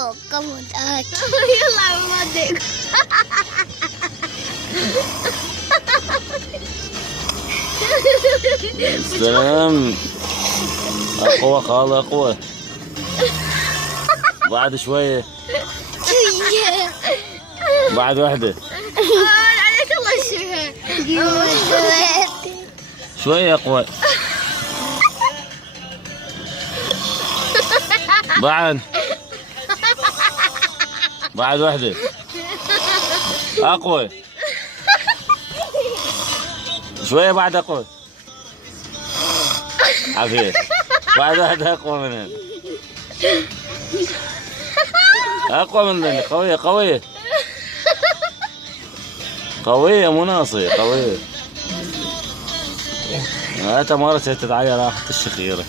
فوق كمان. يلا يا موديك. سلام. اقوى خالة اقوى. بعد شوية. بعد واحدة. عليك الله الشفا. شوية اقوى. بعد واحدة. اقوى. شوية بعد اقوى. عافية. بعد واحدة اقوى منها. اقوى منها. قوية قوية. قوية مو ناصية قوية. تمارس تتعاير راحت الشخيرة.